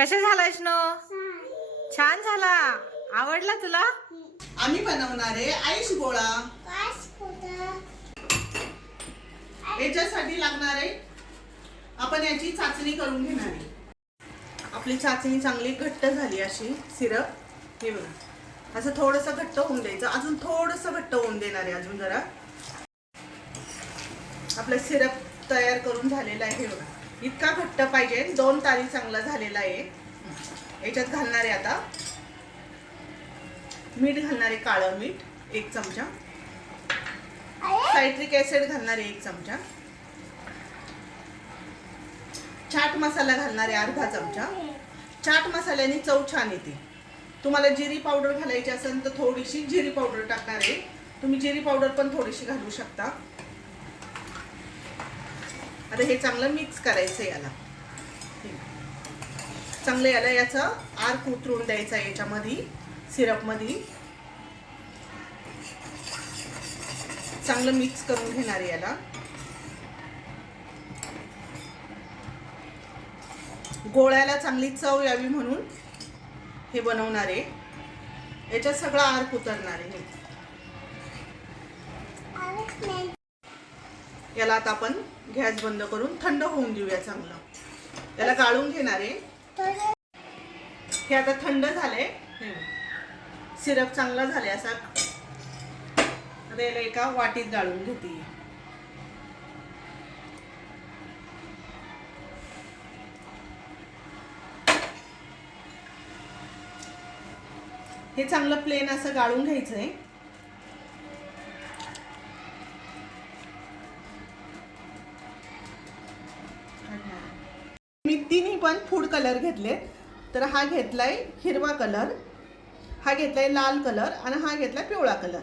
कशा झालाय स्नो? छान झाला. आवडला तुला? आम्ही बनवणार आहे आईस गोळा. याच्यासाठी लागणार आहे, आपण याची चाचणी करून घेणार आहे. आपली चाचणी चांगली घट्ट झाली अशी सिरप हे बघा, असं थोडंसं घट्ट होऊन द्यायचं. अजून थोडंसं घट्ट होऊन देणार आहे. अजून जरा आपलं सिरप तयार करून झालेला आहे. हे बघा, इतका घट्ट पाहिजे. 2 तारी चांगला झालेला आहे. याच्यात घालणार आहे आता मीठ. घालणार आहे काळं मीठ 1 चमचा. सायट्रिक ऍसिड घालणार आहे 1 चमचा. चाट मसाला घालणार आहे अर्धा चमचा. चाट मसाल्याने चव छान येते. तुम्हाला जिरी पावडर घालायची असेल तर थोडीशी जिरी पावडर टाकणार आहे. तुम्ही जिरी पावडर पण थोडीशी घालू शकता. आता हे चांगलं मिक्स करायचं याला. चांगलं याचा आर्क उतरून द्यायचा याच्यामध्ये सिरप मध्ये. चांगलं मिक्स करून घेणार याला. गोळ्याला चांगली चव यावी म्हणून हे बनवणार आहे. याच्यात सगळा आर्क उतरणार आहे. याला आता आपण गॅस बंद करून थंड होऊन देऊया. चांगलं याला गाळून घेणार आहे. हे आता थंड झाले. सिरप चांगला झाले असा. आता याला एका वाटीत गाळून घेते. हे चांगलं प्लेन असं गाळून घ्यायचंय. मी तिन्ही पण फूड कलर घेतले. तर हा घेतलाय हिरवा कलर, हा घेतलाय लाल कलर आणि हा घेतलाय पिवळा कलर.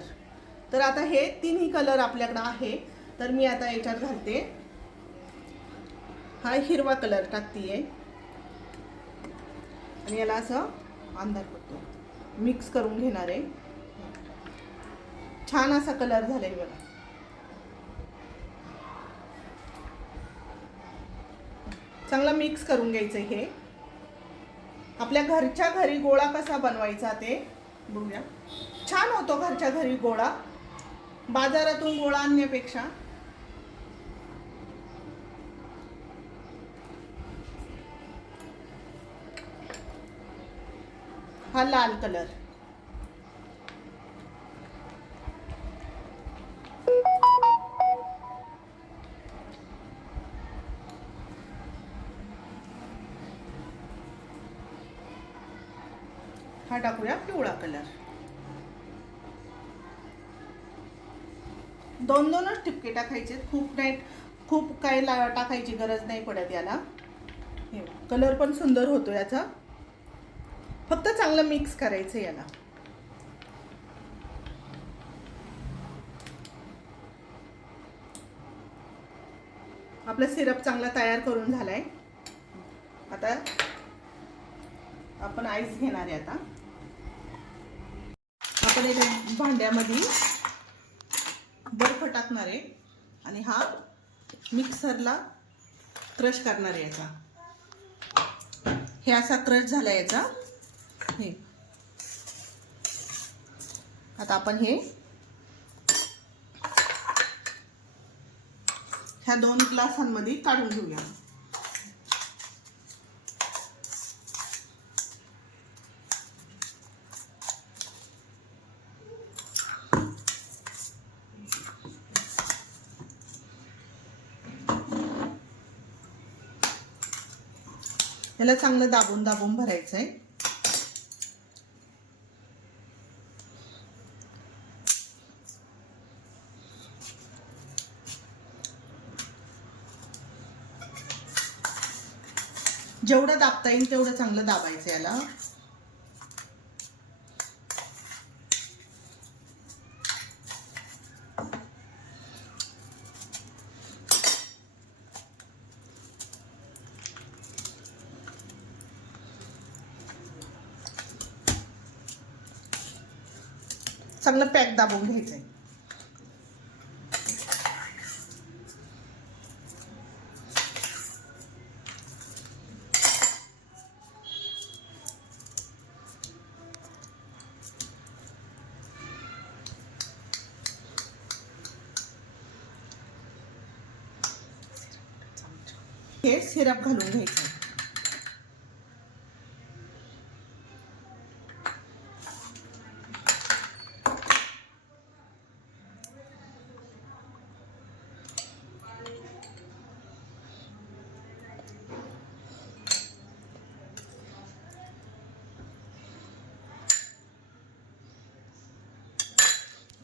तर आता हे तिन्ही कलर आपल्याकडे आहे. तर मी आता याच्यात घालते. हा हिरवा कलर टाकतीये आणि याला असं अंधार पडतो मिक्स करून घेणार आहे. छान असा कलर झालाय बघा. चांगला मिक्स करून घ्यायचं. हे आपल्या घरच्या घरी गोळा कसा बनवायचा ते बघूया. छान होतो घरच्या घरी गोळा, बाजारातून गोळा आणण्यापेक्षा. हा लाल कलर, हा टाकूया पिवळा कलर. 2-2च टिपके टाकायचे. खूप नाही, खूप काही टाकायची गरज नाही पडत याला. कलर पण सुंदर होतो याचा. फक्त चांगलं मिक्स करायचं याला. आपला सिरप चांगला तयार करून झालाय. आता आपण आईस घेणार आहे. आता आपण एका भांड्यामध्ये बर्फ टाकणार आहे आणि हा मिक्सरला क्रश करणार आहे. याचा हे असा क्रश झाला याचा. हे आता आपण हे ह्या 2 ग्लासांमध्ये काढून घेऊया. याला चांगलं दाबून दाबून भरायचंय. जेवढं दाबता येईल तेवढं चांगलं दाबायचं याला. चांगलं पॅक दाबून घ्यायचंय. हे सिरप घालून घ्यायचं.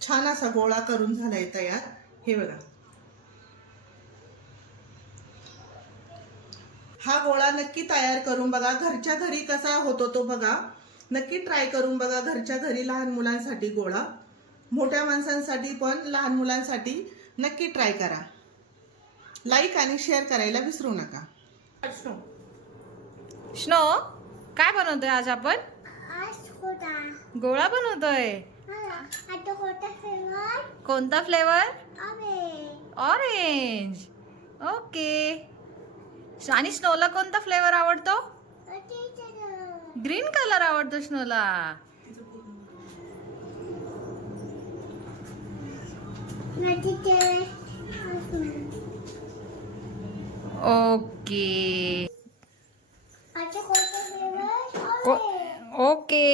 छान असा गोळा करून झालाय तयार. हे बघा, हा गोळा नक्की तयार करून बघा. घरच्या घरी कसा होतो तो बघा. नक्की ट्राय करून बघा घरच्या घरी. लहान मुलांसाठी गोळा, मोठ्या माणसांसाठी पण, लहान मुलांसाठी नक्की ट्राय करा. लाईक आणि शेअर करायला विसरू नका. स्नो, काय बनवतोय आज आपण? गोळा बनवतोय. कोणता फ्लेवर? ऑरेंज. ओके. आणि स्नोला कोणता फ्लेवर आवडतो? ग्रीन कलर आवडतो स्नोला. ओके. ओके.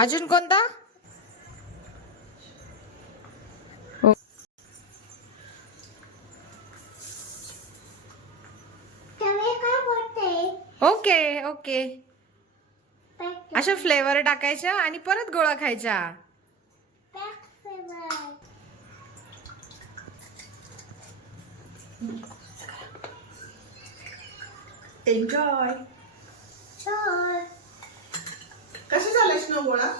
अजून कोणता? ओके. ओके. अशा फ्लेवर टाकायच्या आणि परत गोळा खायचा. एन्जॉय. कसा झाला स्नो गोळा?